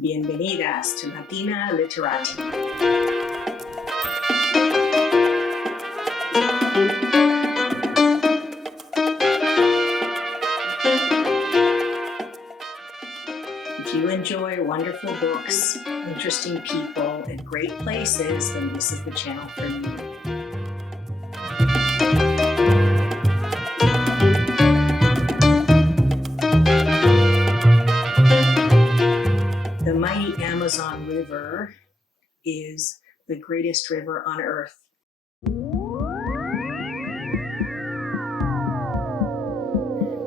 Bienvenidas to Latina Literati. If you enjoy wonderful books, interesting people, and great places, then this is the channel for you. The mighty Amazon River is the greatest river on earth.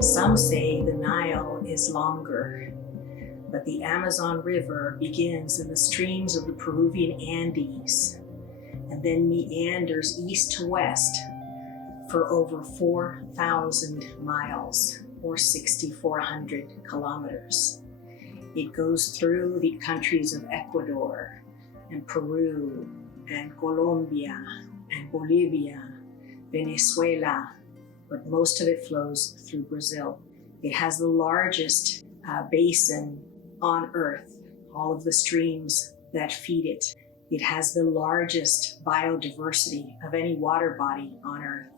Some say the Nile is longer, but the Amazon River begins in the streams of the Peruvian Andes and then meanders east to west for over 4,000 miles or 6,400 kilometers. It goes through the countries of Ecuador and Peru and Colombia and Bolivia, Venezuela, but most of it flows through Brazil. It has the largest basin on earth, all of the streams that feed it. It has the largest biodiversity of any water body on earth.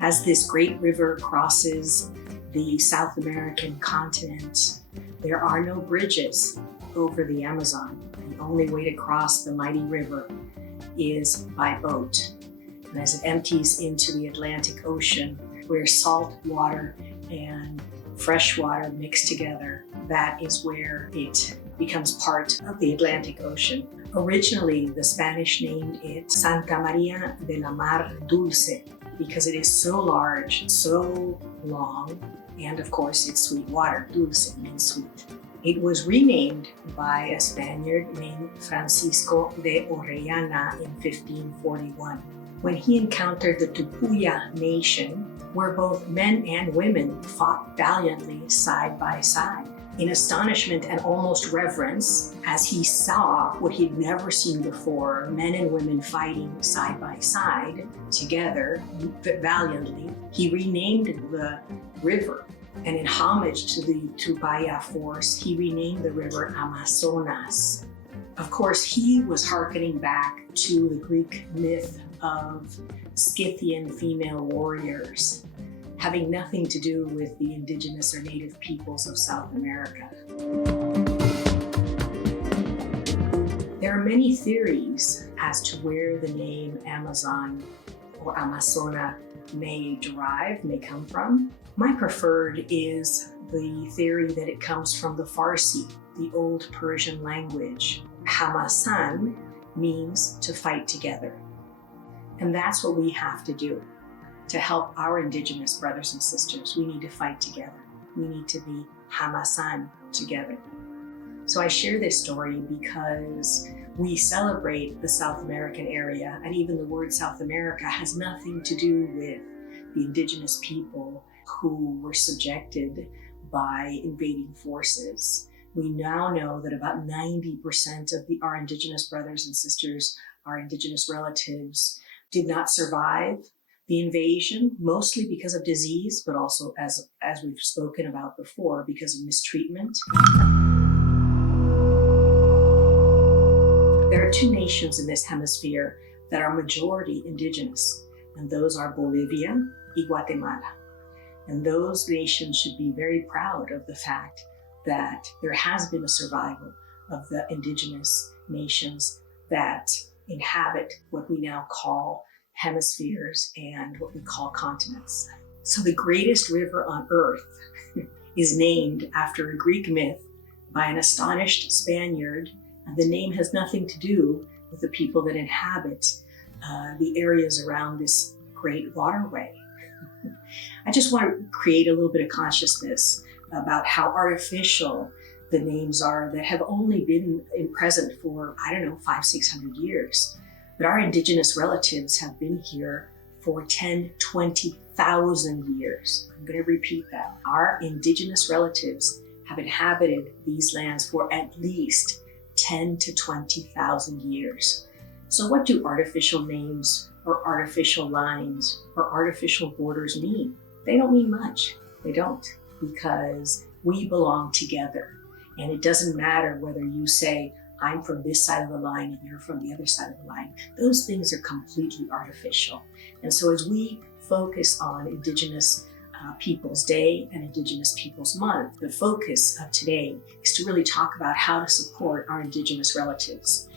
As this great river crosses the South American continent, there are no bridges over the Amazon. The only way to cross the mighty river is by boat. And as it empties into the Atlantic Ocean, where salt water and fresh water mix together, that is where it becomes part of the Atlantic Ocean. Originally, the Spanish named it Santa Maria de la Mar Dulce because it is so large, so long, and of course it's sweet water. Dulce means sweet. It was renamed by a Spaniard named Francisco de Orellana in 1541 when he encountered the Tupuya nation, where both men and women fought valiantly side by side. In astonishment and almost reverence, as he saw what he'd never seen before, men and women fighting side by side together valiantly, he renamed the river. And in homage to the Tupaya force, he renamed the river Amazonas. Of course, he was hearkening back to the Greek myth of Scythian female warriors, having nothing to do with the indigenous or native peoples of South America. There are many theories as to where the name Amazon or Amazona may come from. My preferred is the theory that it comes from the Farsi, the old Persian language. Hamasan means to fight together. And that's what we have to do. To help our indigenous brothers and sisters, we need to fight together. We need to be Hamasan together. So I share this story because we celebrate the South American area, and even the word South America has nothing to do with the indigenous people who were subjected by invading forces. We now know that about 90% of our indigenous brothers and sisters, our indigenous relatives, did not survive the invasion, mostly because of disease, but also, as we've spoken about before, because of mistreatment. There are two nations in this hemisphere that are majority indigenous, and those are Bolivia and Guatemala. And those nations should be very proud of the fact that there has been a survival of the indigenous nations that inhabit what we now call hemispheres and what we call continents. So the greatest river on earth is named after a Greek myth by an astonished Spaniard, and the name has nothing to do with the people that inhabit the areas around this great waterway. I just want to create a little bit of consciousness about how artificial the names are that have only been present for, 500-600 years. But our indigenous relatives have been here for 10-20,000 years. I'm going to repeat that. Our indigenous relatives have inhabited these lands for at least 10 to 20,000 years. So what do artificial names or artificial lines or artificial borders mean? They don't mean much. They don't, because we belong together. And it doesn't matter whether you say, I'm from this side of the line and you're from the other side of the line. Those things are completely artificial. And so as we focus on Indigenous Peoples Day and Indigenous Peoples Month, the focus of today is to really talk about how to support our Indigenous relatives.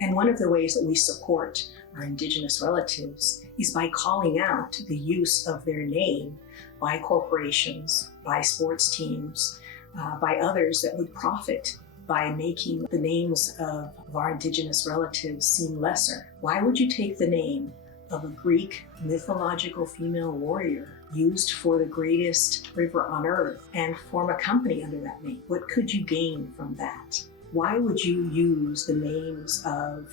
And one of the ways that we support our Indigenous relatives is by calling out the use of their name by corporations, by sports teams, by others that would profit by making the names of our Indigenous relatives seem lesser. Why would you take the name of a Greek mythological female warrior used for the greatest river on earth and form a company under that name? What could you gain from that? Why would you use the names of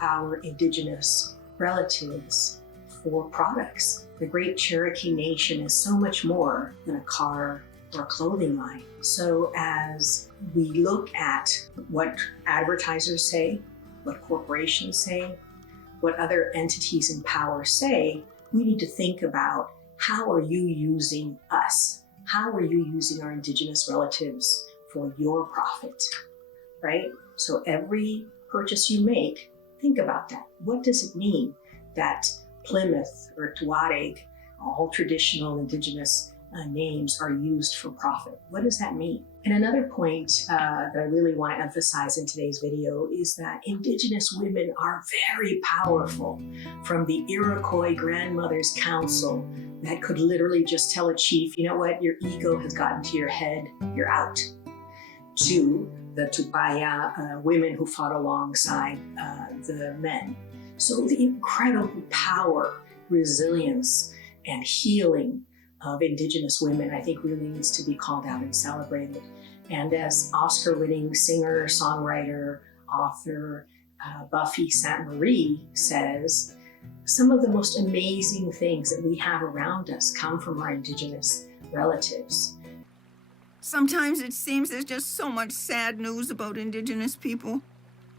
our Indigenous relatives for products? The Great Cherokee Nation is so much more than a car or a clothing line. So as we look at what advertisers say, what corporations say, what other entities in power say, we need to think about, how are you using us? How are you using our Indigenous relatives for your profit, right? So every purchase you make, think about that. What does it mean that Plymouth or Tuareg, all traditional Indigenous names, are used for profit? What does that mean? And another point that I really want to emphasize in today's video is that Indigenous women are very powerful. From the Iroquois Grandmother's Council that could literally just tell a chief, you know what, your ego has gotten to your head, you're out, to the Tupaya women who fought alongside the men. So the incredible power, resilience, and healing of Indigenous women, I think, really needs to be called out and celebrated. And as Oscar-winning singer, songwriter, author Buffy Sainte-Marie says, some of the most amazing things that we have around us come from our Indigenous relatives. Sometimes it seems there's just so much sad news about Indigenous people.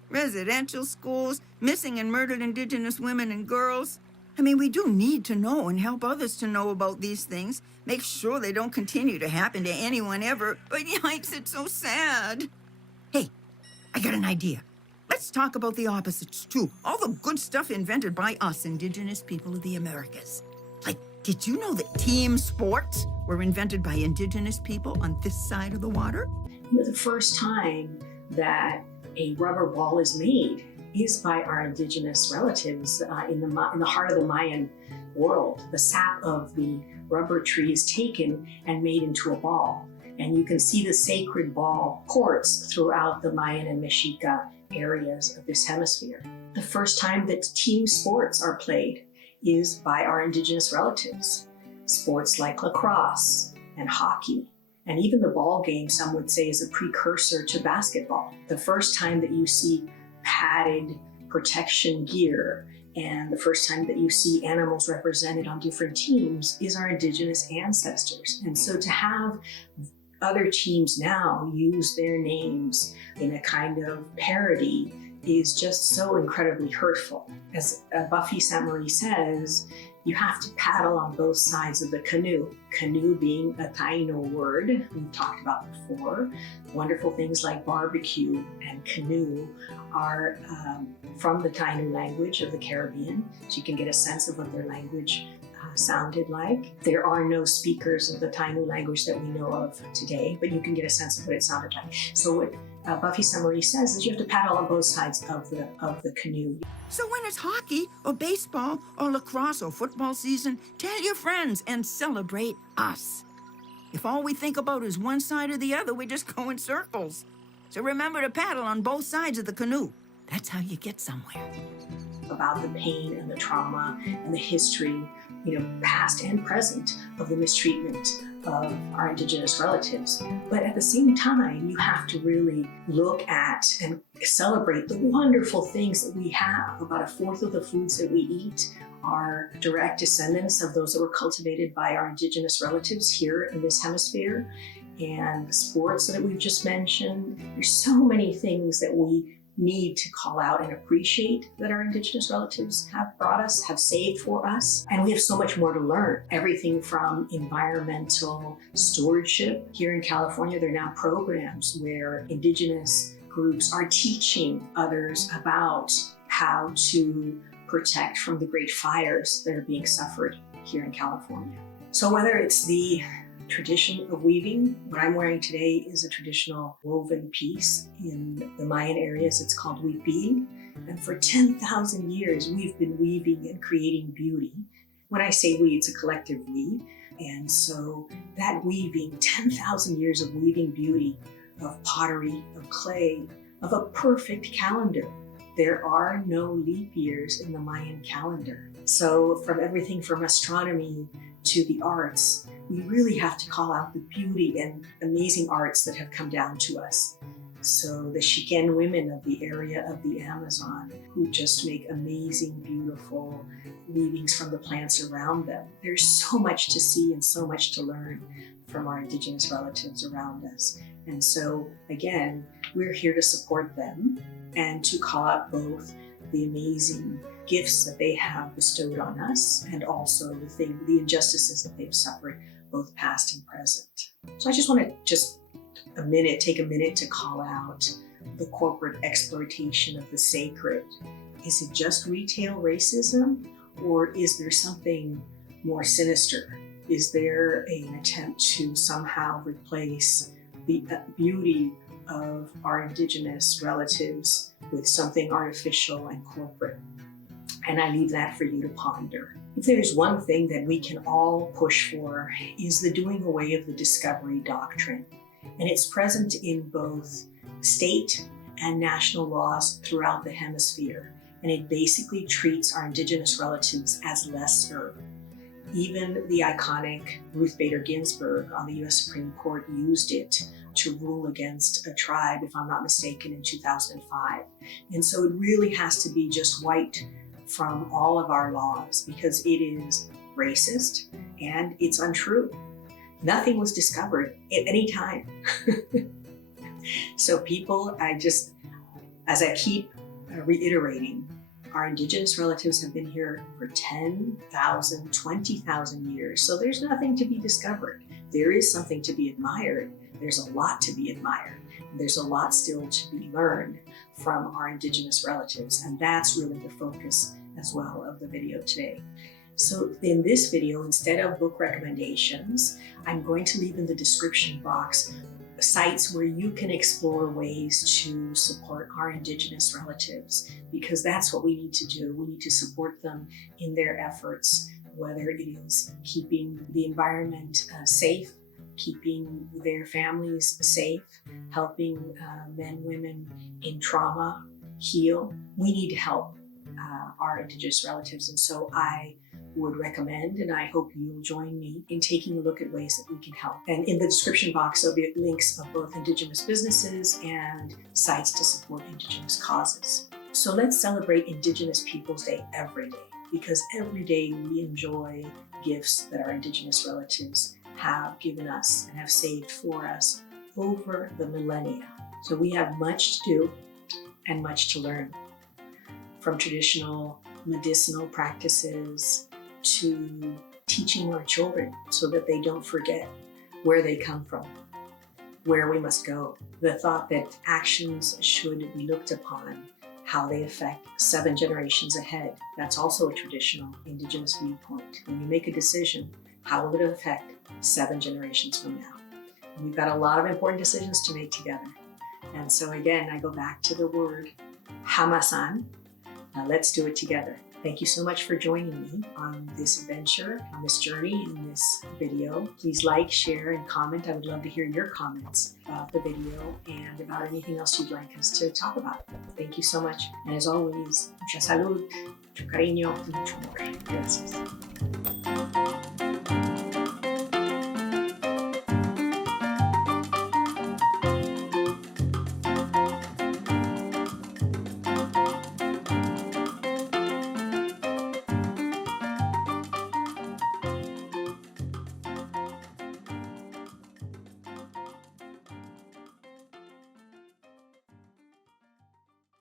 Residential schools, missing and murdered Indigenous women and girls. I mean, we do need to know and help others to know about these things. Make sure they don't continue to happen to anyone ever. But yikes, it's so sad. Hey, I got an idea. Let's talk about the opposites, too. All the good stuff invented by us, Indigenous people of the Americas. Like, did you know that team sports were invented by Indigenous people on this side of the water? You know, the first time that a rubber ball is made is by our Indigenous relatives in the heart of the Mayan world. The sap of the rubber tree is taken and made into a ball. And you can see the sacred ball courts throughout the Mayan and Mexica areas of this hemisphere. The first time that team sports are played is by our Indigenous relatives. Sports like lacrosse and hockey, and even the ball game, some would say, is a precursor to basketball. The first time that you see padded protection gear and the first time that you see animals represented on different teams is our Indigenous ancestors. And so to have other teams now use their names in a kind of parody is just so incredibly hurtful. As Buffy Sainte-Marie says, you have to paddle on both sides of the canoe. Canoe being a Taino word we've talked about before. Wonderful things like barbecue and canoe are from the Taino language of the Caribbean, so you can get a sense of what their language sounded like. There are no speakers of the Taino language that we know of today, but you can get a sense of what it sounded like. So what Buffy Sainte-Marie says is you have to paddle on both sides of the canoe. So when it's hockey or baseball or lacrosse or football season, tell your friends and celebrate us. If all we think about is one side or the other, we just go in circles. So remember to paddle on both sides of the canoe. That's how you get somewhere. About the pain and the trauma and the history, past and present, of the mistreatment of our Indigenous relatives. But at the same time, you have to really look at and celebrate the wonderful things that we have. About a fourth of the foods that we eat are direct descendants of those that were cultivated by our Indigenous relatives here in this hemisphere. and the sports that we've just mentioned. There's so many things that we need to call out and appreciate that our Indigenous relatives have brought us, have saved for us. And we have so much more to learn. Everything from environmental stewardship. Here in California, there are now programs where Indigenous groups are teaching others about how to protect from the great fires that are being suffered here in California. So whether it's the tradition of weaving, what I'm wearing today is a traditional woven piece. In the Mayan areas, it's called huipil. And for 10,000 years, we've been weaving and creating beauty. When I say we, it's a collective we. And so that weaving, 10,000 years of weaving beauty, of pottery, of clay, of a perfect calendar. There are no leap years in the Mayan calendar. So from everything from astronomy to the arts, we really have to call out the beauty and amazing arts that have come down to us. So the Chiquen women of the area of the Amazon, who just make amazing, beautiful weavings from the plants around them. There's so much to see and so much to learn from our Indigenous relatives around us. And so again, we're here to support them and to call out both the amazing gifts that they have bestowed on us and also the injustices that they've suffered, both past and present. So I just want to take a minute to call out the corporate exploitation of the sacred. Is it just retail racism, or is there something more sinister? Is there an attempt to somehow replace the beauty of our Indigenous relatives with something artificial and corporate? And I leave that for you to ponder. If there's one thing that we can all push for, is the doing away of the discovery doctrine. And it's present in both state and national laws throughout the hemisphere. And it basically treats our Indigenous relatives as lesser. Even the iconic Ruth Bader Ginsburg on the US Supreme Court used it to rule against a tribe, if I'm not mistaken, in 2005. And so it really has to be just wiped from all of our laws because it is racist and it's untrue. Nothing was discovered at any time. So people, as I keep reiterating, our Indigenous relatives have been here for 10,000, 20,000 years. So there's nothing to be discovered. There is something to be admired. There's a lot to be admired. There's a lot still to be learned from our Indigenous relatives. And that's really the focus as well of the video today. So in this video, instead of book recommendations, I'm going to leave in the description box sites where you can explore ways to support our Indigenous relatives, because that's what we need to do. We need to support them in their efforts, whether it is keeping the environment safe, keeping their families safe, helping men, women in trauma heal. We need to help our Indigenous relatives. And so I would recommend, and I hope you'll join me in taking a look at ways that we can help. And in the description box, there'll be links of both Indigenous businesses and sites to support Indigenous causes. So let's celebrate Indigenous Peoples Day every day, because every day we enjoy gifts that our Indigenous relatives have given us and have saved for us over the millennia. So we have much to do and much to learn, from traditional medicinal practices to teaching our children so that they don't forget where they come from, where we must go. The thought that actions should be looked upon, how they affect 7 generations ahead. That's also a traditional Indigenous viewpoint. When you make a decision, how will it affect 7 generations from now? And we've got a lot of important decisions to make together. And so again, I go back to the word hamasan. Now let's do it together. Thank you so much for joining me on this adventure, on this journey in this video. Please like, share, and comment. I would love to hear your comments about the video and about anything else you'd like us to talk about. Thank you so much. And as always, mucha salud, mucho cariño, y mucho amor. Gracias.